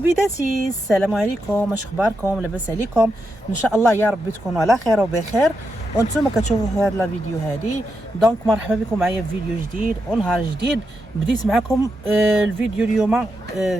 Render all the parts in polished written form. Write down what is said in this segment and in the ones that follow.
كبيداتي، السلام عليكم. اش اخباركم؟ لاباس عليكم؟ ان شاء الله يا رب تكونوا على خير وبخير وانتم كتشوفوا في هذا الفيديو هذه. دونك مرحبا بكم معايا في فيديو جديد ونهار جديد. بديت معكم الفيديو اليوم.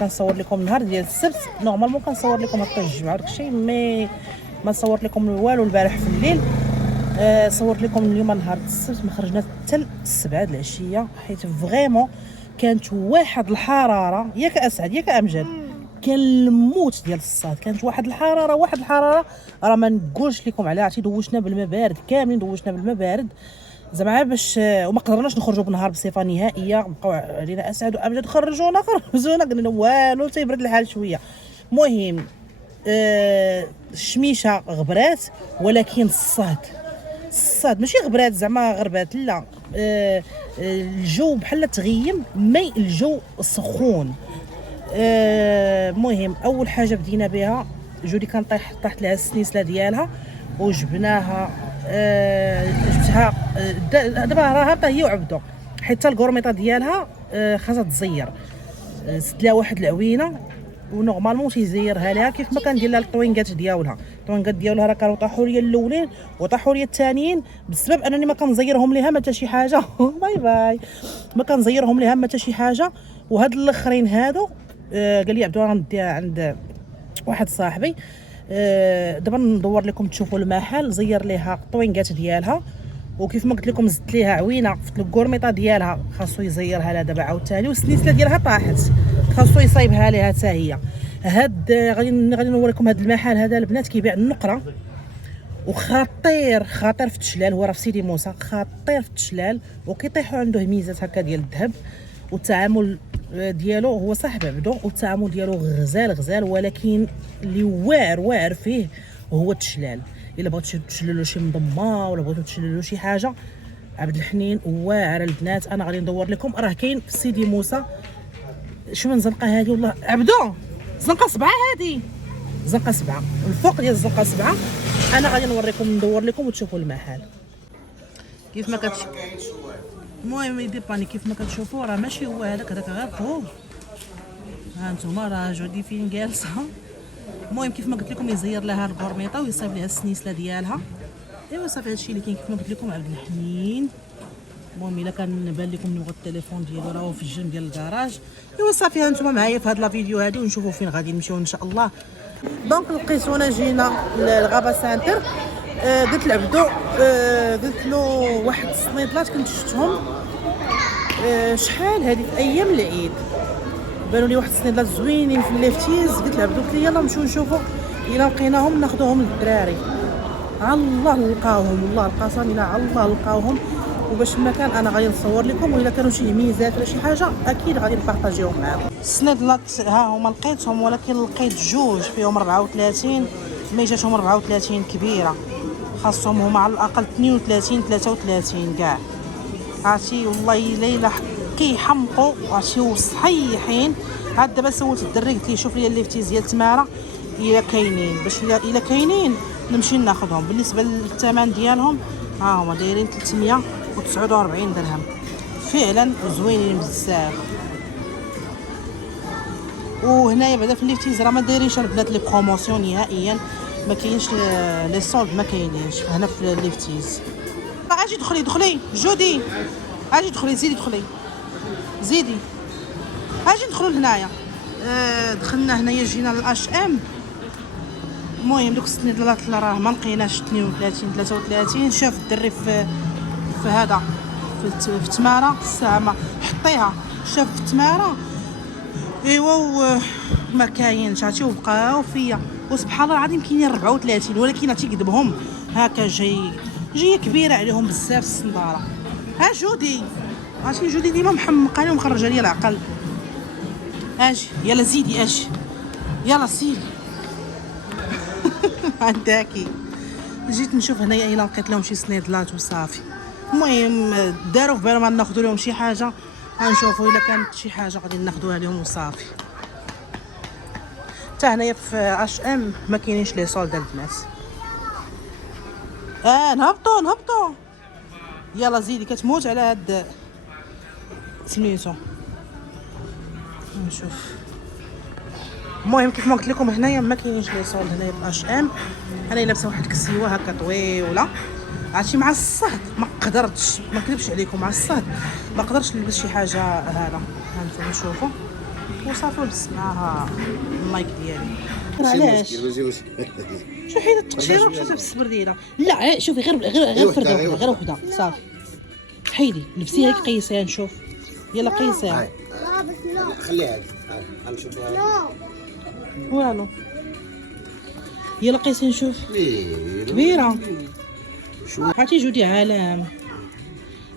كنصور لكم نهار ديال السبت. نورمالمون كنصور لكم هكا الجمعه داكشي، مي ما صورت لكم والو البارح في الليل. صورت لكم اليوم نهار السبت، ما خرجنا حتى السبعة د العشيه حيت فريمون كانت واحد الحراره ياك اسعد ياك امجد، كان الموت ديال الصاد. كانت واحد الحراره راه ما نقولش لكم عليها. عرفتي دوشنا بالماء بارد، كاملين دوشنا بالماء بارد زعما باش وما قدرناش نخرجوا بنهار بصفه نهائيه. بقاو علينا اسعد وامجد خرجونا قلنا والو تيبرد الحال شويه. المهم الشميشه غبرات، ولكن الصاد ماشي غبرات زعما غربات، لا. الجو بحال تغيم، مي الجو سخون. المهم اول حاجه بدينا بها جودي كان طاحت لها السنيسله ديالها وجبناها. جبتها دابا راه هابطه هي وعبدو، حيت الكورميطه ديالها خاصها تزير. سد لها واحد العوينه ونورمالمون تيزيرها لها كيف ما كندير لها الطوينكات ديالها. الطوينكات ديالها راه كانوا طاحوا ليا الاولين وطاحوا ليا الثانيين بسبب انني ما كنزيرهم ليها حتى شي حاجه. باي باي، ما كنزيرهم ليها حتى شي حاجه. وهاد الاخرين هادو قال لي عبدو غنديها عند واحد صاحبي. دابا ندور لكم تشوفوا المحل. زير ليها الطوينكات ديالها، وكيف ما قلت لكم زدت ليها عوينه في الكورميطه ديالها خاصو يزيرها لها دابا عاوتاني. والسنيسله ديالها طاحت خاصو يصايبها ليها حتى هي. غادي نوريكم هذا المحل هذا البنات كيبيع النقره وخطير في التشلال. هو راه في سيدي موسى، خطير في التشلال وكيطيحوا عنده ميزات هكا ديال الذهب. والتعامل ديالو هو صاحب عبدو، والتعامل ديالو غزال، ولكن اللي واعر فيه هو التشلال. الا بغيتو تشللوا شي مضمه ولا بغيتو تشللوا شي حاجه، عبد الحنين واعر البنات. انا غادي ندور لكم، راه كاين في سيدي موسى. شو من زنقه هذه والله عبدو، زنقه 7 هذه، زنقه 7 الفوق ديال الزنقه 7. انا غادي ندور لكم وتشوفوا المحل كيف ما كتشوفوا. المهم يديباني كيف ما كتشوفوا راه ماشي هو هذاك غير فوق. ها انتما راه جودي فين جالسه. المهم كيف ما قلت لكم يزير لها الكورميطه ويصايب لها السنيسله ديالها. ايوا صافي هادشي اللي كاين كيف ما قلت لكم عبد الحنين. المهم الا كان بان لكم نبغي التليفون ديالو راه في الجنب ديال الكراج. ايوا صافي ها انتما معايا في هاد لا فيديو هادي ونشوفوا فين غادي نمشيو ان شاء الله. دونك لقيتونا جينا للغابه سانتر. قلت لعبدو قلت له واحد الصنيدلات كنت شفتهم شحال هذه في ايام العيد، بانوا لي واحد الصنيدلات زوينين في الليفتيز. قلت لعبدو قلت لي يلا نمشيو نشوفوا، الا لقيناهم ناخذوهم للدراري. الله لقاوهم، والله القسم الا الله لقاوهم. وباش ما كان انا غادي نصور لكم، والا كانوا شي ميزات ولا شي حاجه اكيد غادي نبارطاجيوهم معكم. الصنيدلات ها هما لقيتهم، ولكن لقيت جوج فيهم 34. ما جاتهم 34 كبيره، خاصهم هما على الاقل 32 33 كاع. عرفتي والله ليلى كيحمقوا عرفتي صحيحين. عاد دابا سولت الدري قلت ليه شوف لي الليفتيز ديال تماره الا كاينين، باش الا كاينين نمشي ناخذهم. بالنسبه للثمن ديالهم ها هما دايرين 349 درهم، فعلا زوينين بزاف. وهنايا بعدا في الليفتيز راه ما دايرينش البنات لي بروموسيون نهائيا، ما كاينش لي سولد، ما كاينينش هنا في الليفتيز. اجي دخلي جودي، اجي دخلي زيدي اجي ندخلوا لهنايا. دخلنا هنايا جينا للاش ام. المهم دوك السنيدلات راه ما لقيناش 32 33. شاف الدري في هذا في تماره الساعه ما حطيها، شاف في تماره ايوا ما كاينش عرفتي. وبقاو فيا وسبحان الله العظيم كاينين 34، ولكن عرفتي كذبهم هكا جايه كبيره عليهم بزاف الصنداره. ها جودي عرفتي جودي ديما محمقاني ومخرجه لي العقل. اجي يلا زيدي، اجي يلا سيدي. عنداكي جيت نشوف هنايا الا لقيت لهم شي سنيدلات وصافي. المهم داروا في بالهم ناخذوا لهم شي حاجه، غنشوفوا الا كانت شي حاجه غادي ناخذوها لهم وصافي. حتى هنايا في اش ام ما كاينينش لي سولد البنات. نهبطوا يلا زيدي كتموت على هاد سميتو. نشوف المهم كيف ما قلت لكم هنايا ما كاينش لي سولد هنايا في اش ام. انا لابسه واحد الكسيوه هكا طويله، عرفتي مع الصهد ما قدرتش، ما نكذبش عليكم، مع الصهد ما قدرتش نلبس شي حاجه هذا. هانتوما شوفوا وصافي ولبست معاها المايك ديالي. علاش شو حيد التقشيره ومشات في السبرديله؟ لا شوفي غير فرده وحده، غير وحده صافي. حيدي لبسيها هيك قيسيها نشوف. يلا قيسيها. خليها غنشوفها. والو يلا قيسي نشوف. كبيره عرفتي جودي عالم.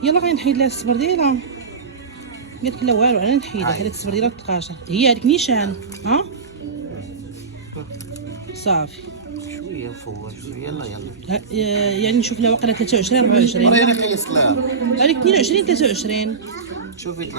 يلا غنحيد لها السبرديله. قالت لا والو انا نحيدها. هذيك السبرديله تقاشر هي هذيك نيشان. ها صافي شويه فوق شويه. يلا يعني نشوف لها واقيلا 23 24. انا قيست لها هذيك 22 23. شوفي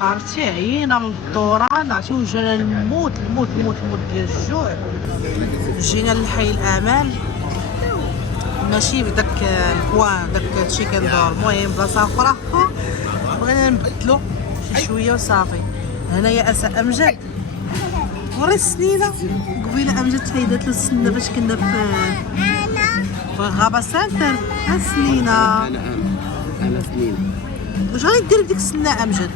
عرفتي عيينا من الدوران، عرفتي وجانا الموت ديال الجوع. جينا لحي الامال ماشي بداك الكوان داك تشيكن دور. المهم بلاصه اخرى بغينا نبدلو شي شويه وصافي. هنايا اسا امجد وري السنينه قبيله امجد حيدات له السنه باش كنا في الغابه سانتر. ها السنينه انا سنينه واش غادي دير بديك السنه امجد؟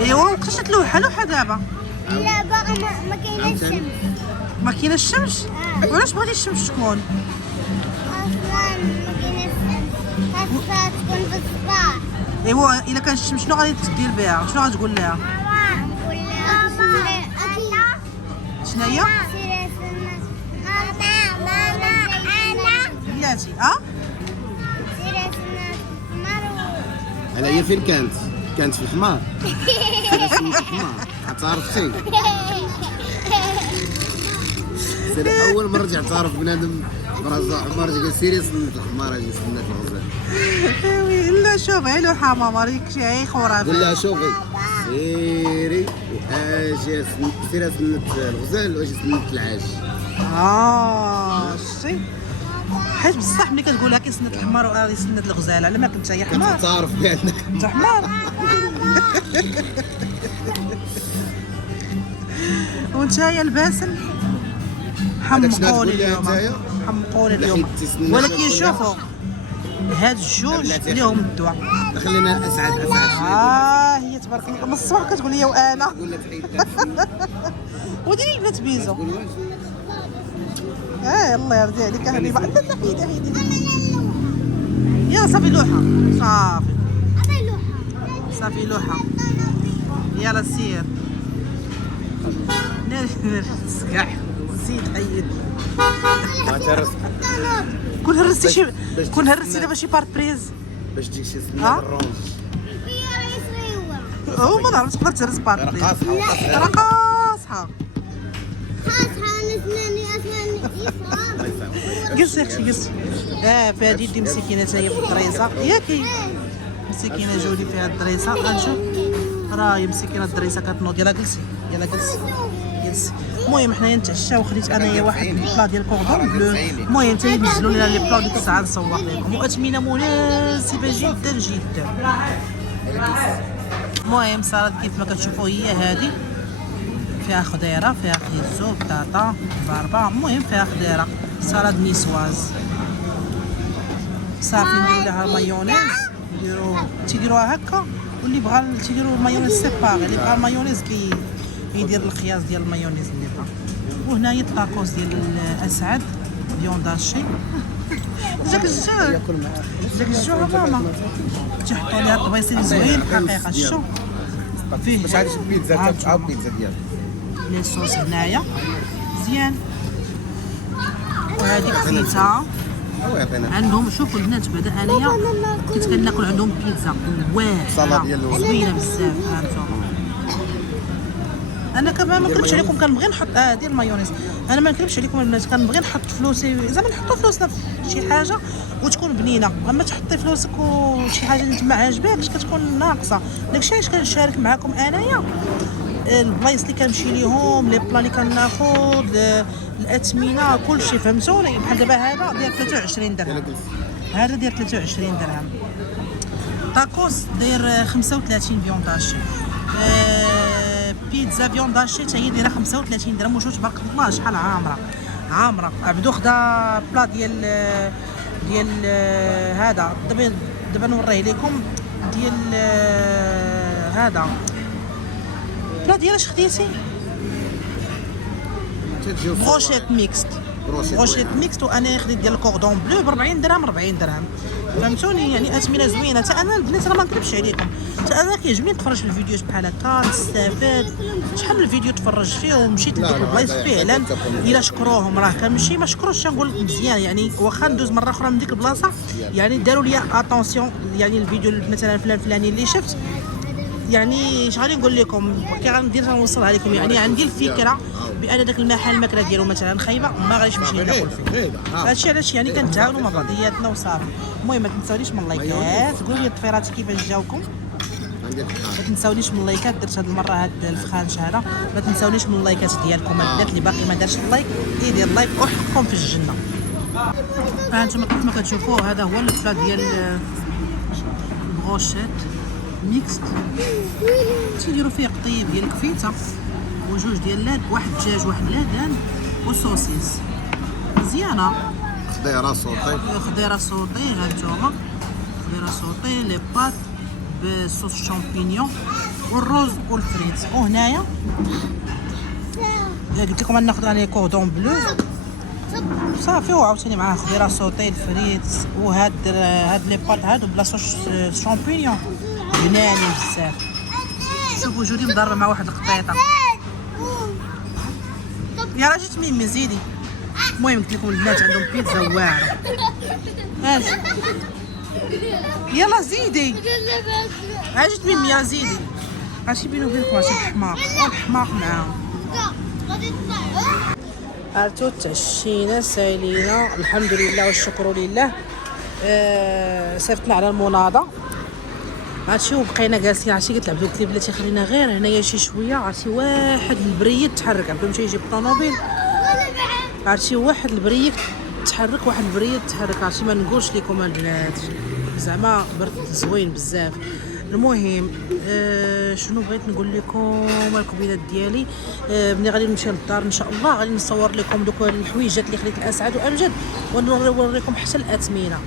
ايوا وقتاش تلوحها دابا؟ لا باغا ما كايناش الشمس. ما كايناش الشمس؟ وعلاش بغيتي الشمس تكون؟ اصلا ما كايناش الشمس، خاصها تكون في الصباح. ايوا الا كان الشمس شنو غادي دير بها؟ شنو غتقول لها؟ نقول لها شنو هي؟ بلاتي هلا هي فين كانت؟ كانت في الحمار. في الحمار عرفتي سير اول مره تعترف بنادم براسو حمار قال سيري سنة الحمار اجي سنة الغزال. لا شوف هي لوحه ماما ريك شي خرافه. قول لها شوفي سيري اجي سيري سنة الغزال واجي سنة العاج. شتي حيت بصح ملي كتقولها كي سنة الحمار وهذه سنة الغزال على ما كنت هي حمار. كتعرف بانك انت حمار. وانت يا الباسل حمقوني اليوم، حمقوني اليوم. ولكن شوفوا هاد الجوج ليهم الدواء. خلينا اسعد هي تبارك الله من الصباح كتقول لي وانا قول لها تحيد وديري بنات بيزو. الله يرضي عليك يا حبيبه. حيدي يا صافي لوحه صافي لوحه. يلا سير نسكح زيد حيد. كون هرستي دابا شي باربريز باش تجيك شي سنة بالرونج. ما نعرفش تقدر تهرس باربريز. راه قاصحه جلسي اختي جلسي. فهادي يدي مسكينه حتى هي في الدريسه ياكي مسكينه جودي فيها الدريسه. غنشوف راهي مسكينه الدريسه كتنوض. يلا جلسي جلسي. المهم حنايا نتعشاو. خديت انايا واحد البلا ديال كوردون بلو. المهم حتى ينزلوا لنا لي بلا ديك الساعه نصور لكم واثمنه مناسبه جدا. المهم صارت كيف ما كتشوفوا هي هذه فيها خضيره فيها خيزو بطاطا باربا. المهم فيها خضيره سالاد نيسواز صافي. نديرو لها مايونيز تيديروها هكا واللي بغى تيديروا المايونيز سيباري، اللي بغى المايونيز يدير القياس ديال المايونيز اللي بغا. وهنايا الطاكوس ديال الاسعد فيون داشي. جاك الجوع، جاك الجوع ماما. تيحطوا ليها الطبيصين زوين حقيقه. شوف فيه باش عادش البيتزا تعاود البيتزا ديالها. لي صوص هنايا مزيان. وهذيك بيتزا عندهم. شوفوا البنات بعدا انايا كنت كناكل عندهم بيتزا واعره زوينه بزاف. هانتوما انا كمان ما نكذبش عليكم كنبغي نحط ديال المايونيز. انا ما نكذبش عليكم البنات كنبغي نحط فلوسي زعما نحطوا فلوسنا في شي حاجه وتكون بنينه. اما تحطي فلوسك وشي حاجه اللي ما عاجباكش كتكون ناقصه. داكشي علاش كنشارك معكم انايا البلايص اللي كنمشي ليهم، لي بلا اللي كناخذ، الاثمنه، كلشي فهمتوني. بحال دابا هذا داير 23 درهم، هذا داير 23 درهم. طاكوس داير 35 فيونداشي. بيتزا فيونداشي حتى هي دايره 35 درهم. وشوف تبارك الله شحال عامره. عبدو خدا بلا ديال هذا. دابا نوريه لكم ديال هذا بلا ديال اش خديتي؟ بروشيت ميكست. بروشيت ميكست. وانا خديت ديال الكوردون بلو ب 40 درهم 40 درهم. فهمتوني يعني اثمنه زوينه. حتى انا البنات راه ما نكذبش عليكم، حتى انا كيعجبني نتفرج في الفيديوهات بحال هكا نستافد. شحال من الفيديو تفرج فيه ومشيت لديك البلايص فعلا الا شكروهم راه كنمشي ما شكروش نقول لك مزيان. يعني واخا ندوز مره اخرى من ديك البلاصه يعني داروا لي اتونسيون. يعني الفيديو مثلا فلان فلاني اللي شفت يعني اش غادي نقول لكم كي غندير نوصلها لكم. يعني عندي الفكره بان داك المحل الماكله ديالو مثلا خايبه ما غاديش نمشي ناكل فيه. هادشي علاش يعني كنتعاونوا مع بعضياتنا وصافي. المهم ما تنساونيش من اللايكات، قولوا لي الطفيرات كيفاش جاوكم. ما تنساونيش من اللايكات. درت هاد المره هاد الفخانش هذا. ما تنساونيش من اللايكات ديالكم. البنات اللي باقي ما دارش اللايك يدير اللايك وحقكم في الجنه. هانتوما كيف ما كتشوفوا هذا هو البلا ديال بروشيت ميكست. تيديروا فيه قطيب ديال الكفيته وجوج ديال لاد، واحد دجاج واحد لادان وصوصيس مزيانه. خضيره صوطي. خضيره صوطي. هانتوما خضيره صوطي لي بات بصوص شامبينيون والروز والفريت. وهنايا قلت لكم ناخذ انا كوردون بلو صافي. وعاوتاني معاه خضيره صوطي الفريت. وهاد لي بات هادو بلا صوص شامبينيون بنانين بزاف. شوفوا جودي مضربه مع واحد القطيطه. يا راه جيت ميمي زيدي. المهم قلت لكم البنات عندهم بيتزا واعره. اش يلا زيدي. جيت ميمي يا زيدي. هادشي بينو وبينكم هادشي الحماق والحماق معاهم. عرفتو تعشينا سالينا الحمد لله والشكر لله. صيفطنا على المناضه. عرفتي وبقينا جالسين. عرفتي قلت لعبدو قلت لي بلاتي خلينا غير هنايا شي شويه. عرفتي واحد البريد تحرك عبدو مشى يجيب الطوموبيل. عرفتي واحد البريد تحرك واحد البريد تحرك. عرفتي ما نقولش لكم البنات زعما برد زوين بزاف. المهم شنو بغيت نقول لكم الكبيدات ديالي. ملي غادي نمشي للدار ان شاء الله غادي نصور لكم دوك الحويجات اللي خديت الاسعد وامجد ونوريكم حتى الاثمنه.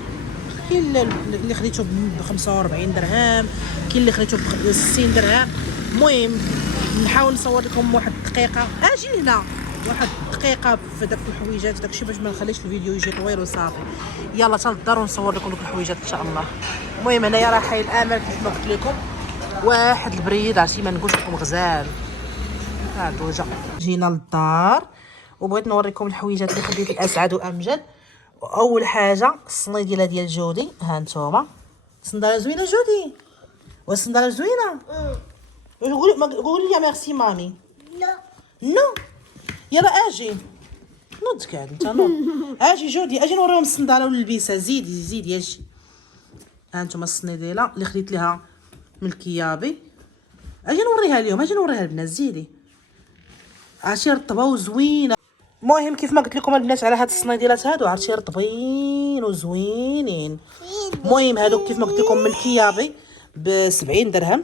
كاين اللي خديته ب 45 درهم، كاين اللي خديته ب 60 درهم. المهم نحاول نصور لكم واحد الدقيقه. اجي هنا واحد الدقيقه في داك الحويجات داكشي باش ما نخليش الفيديو يجي طويل وصافي. يلا حتى للدار ونصور لكم دوك الحويجات ان شاء الله. المهم هنايا راه حي الامل كيف ما قلت لكم واحد البريد. عرفتي ما نقولش لكم غزال. هادو جينا للدار وبغيت نوريكم الحويجات اللي خديت الاسعد وامجد. اول حاجه الصنيديله ديال جودي. ها نتوما الصنداله زوينه جودي. والصنداله زوينه. قولي لي ميرسي مامي. نو يلا اجي نوض قاعد انت نوض. اجي جودي اجي نوريهم الصنداله واللبسه. زيدي اجي. ها انتم الصنيديله اللي خديت لها من الكيابي. اجي نوريها اليوم. اجي نوريها البنات. زيدي عرفتي رطبه وزوينه. المهم كيف ما قلت لكم البنات على هاد الصنيديلات هادو عرفتي رطبين وزوينين. المهم هادو كيف ما قلت لكم من الكيابي ب 70 درهم.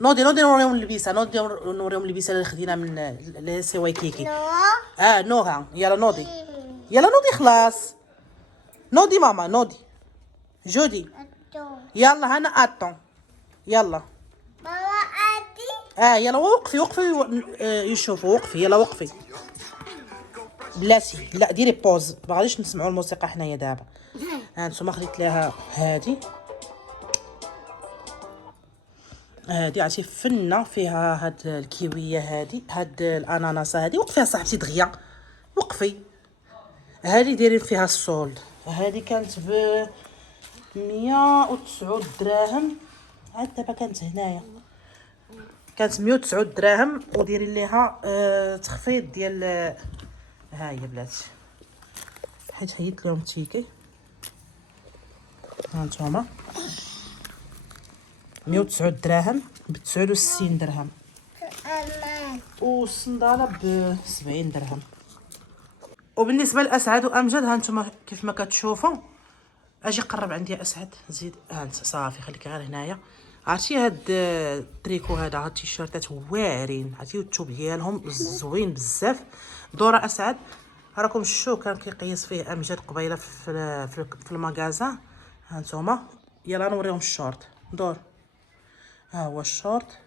نوضي نوريهم اللبسه. نوضي نوريهم اللبسه اللي خدينا من سي كيكي. نوها يلا نوضي. يلا نوضي خلاص. نوضي ماما نوضي. جودي يلا هنا اتون. يلا بابا عادي. يلا وقفي يشوفوا وقفي، يلا وقفي بلاتي. لا ديري بوز، باغيش نسمعوا الموسيقى حنايا دابا. هانتوما خديت لها هادي عرفتي فنه فيها هاد الكيويه هادي، هاد الاناناس هادي. وقفي صاحبتي دغيا وقفي. هادي دايرين فيها السولد، هادي كانت ب 109 دراهم، عاد دابا كانت هنايا كانت 109 دراهم، ودايرين ليها تخفيض ديال ها هي بلاتي، حيت حيدت لهم التيكي. هانتوما 109 دراهم ب 69 درهم، أمان. والصندالة ب 70 درهم. وبالنسبه لاسعد وامجد هانتوما كيف ما كتشوفوا، اجي قرب عندي يا اسعد، زيد هانت صافي خليك غير هنايا. عرفتي هاد التريكو هذا، هاد التيشيرتات واعرين، عرفتي الثوب ديالهم زوين بزاف. دورة اسعد راكم شفتوا كان كيقيس فيه امجد قبيله في المغازا. هانتوما يلا نوريهم الشورت. دور، ها هو الشورت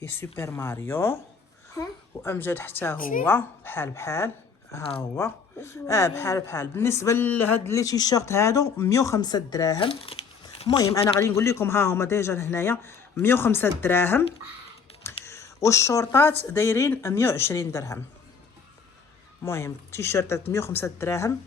في سوبر ماريو، وامجد حتى هو بحال ها هو بحال. بالنسبه لهاد لي تيشيرت هادو 105 دراهم. المهم انا غادي نقول لكم ها هما ديجا هنايا 105 دراهم، والشورطات دايرين 120 درهم. المهم تيشيرتات 105 دراهم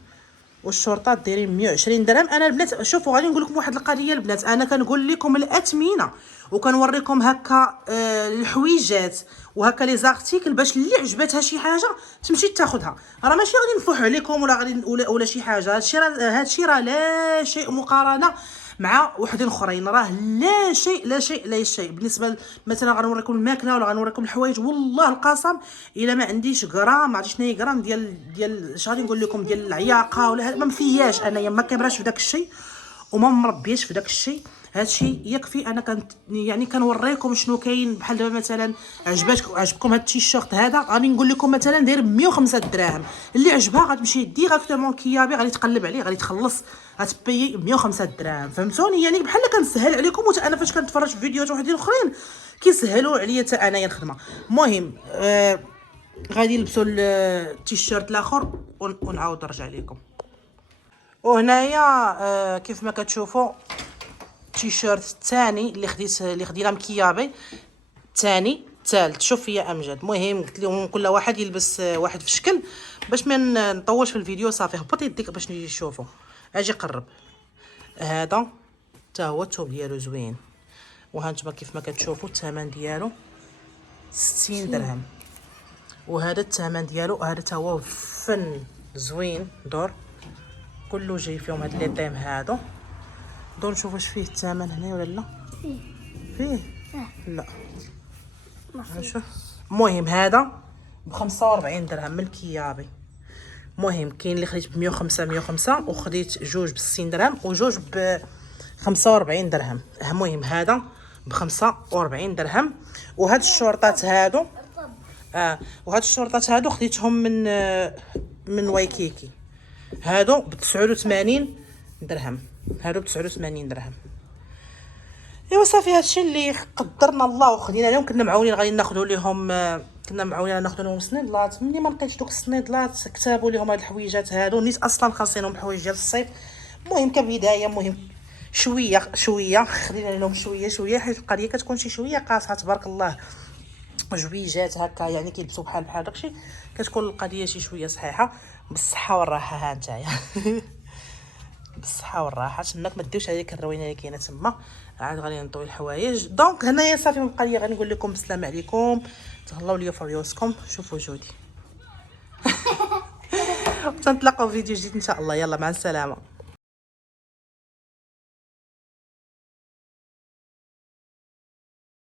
والشورطات دايرين 120 درهم. انا البنات شوفوا غادي نقول لكم واحد القضيه البنات، انا كنقول لكم الاثمنه وكنوريكم هكا الحويجات وهكا لي زارتيكل باش اللي عجبتها شي حاجه تمشي تاخذها. راه ماشي غادي نفوح عليكم ولا غادي ولا شي حاجه. هادشي راه لا شيء مقارنه مع وحدين اخرين، راه لا شيء. بالنسبه مثلا غنوريكم الماكله ولا غنوريكم الحوايج، والله القسم الا ما عنديش غرام، ما عرفتش شنو هي غرام ديال اش غادي نقول لكم، ديال العياقه ولا ما مفياش انايا، ما كبراش في داك الشيء وما مربياش في داك الشيء. هادشي يكفي. انا كنت يعني كنوريكم شنو كاين. بحال دابا مثلا عجبكم هاد التيشيرت هذا، غادي نقول لكم مثلا داير 105 دراهم، اللي عجبها غتمشي ديريكتومون كيابي، غادي تقلب عليه، غادي تخلص، غتبيي 105 دراهم. فهمتوني؟ يعني بحال كنسهل عليكم، وتا انا فاش كنتفرج في فيديوهات وحدين اخرين كيسهلوا عليا حتى انايا الخدمه. المهم غادي نلبسوا التيشيرت الاخر ونعاود نرجع لكم. وهنايا كيف ما كتشوفوا التيشيرت الثاني اللي خدينا مكيابي، الثالث. شوف يا امجد. المهم قلت لهم كل واحد يلبس واحد في شكل باش ما نطولش في الفيديو. صافي هبط يديك باش نجي نشوفوا. اجي قرب. هذا حتى هو الثوب ديالو زوين، وهانتوما كيف ما كتشوفوا الثمن ديالو 60 درهم. وهذا الثمن ديالو، هذا حتى هو فن زوين. دور كله جاي فيهم هاد لي طيم هادو. دور نشوف واش فيه الثمن هنا ولا لا. فيه لا شوف. المهم هذا ب 45 درهم من كيابي. المهم كاين اللي خديت ب 105 وخديت جوج ب 60 درهم وجوج ب 45 درهم. المهم هذا ب 45 درهم. وهاد الشورطات هادو وهاد الشورطات هادو خديتهم من وايكيكي. هادو ب 89 درهم. هادو ب 89 درهم. ايوا صافي هادشي اللي قدرنا الله وخدينا لهم. كنا معاونين غادي ناخذوا لهم سنيدلات. ملي ما لقيتش دوك السنيدلات كتبوا لهم هاد الحويجات هادو، نيت اصلا خاصينهم حوايج ديال الصيف. المهم كبدايه، المهم شويه خدينا لهم شويه حيت القضيه كتكون شي شويه قاصحه تبارك الله. جويجات هكا يعني كيلبسوا بحال داكشي، كتكون القضيه شي شويه صحيحه. بالصحه والراحه ها نتايا. بالصحه والراحه. تماك ما ديوش هذيك الروينه اللي كاينه تما. عاد غادي نطوي الحوايج. دونك هنايا صافي بقى لي غادي نقول لكم السلام عليكم، تهلاو ليا في ريوسكم، شوفوا جودي. تنتلاقاو في فيديو جديد ان شاء الله. يلا مع السلامه.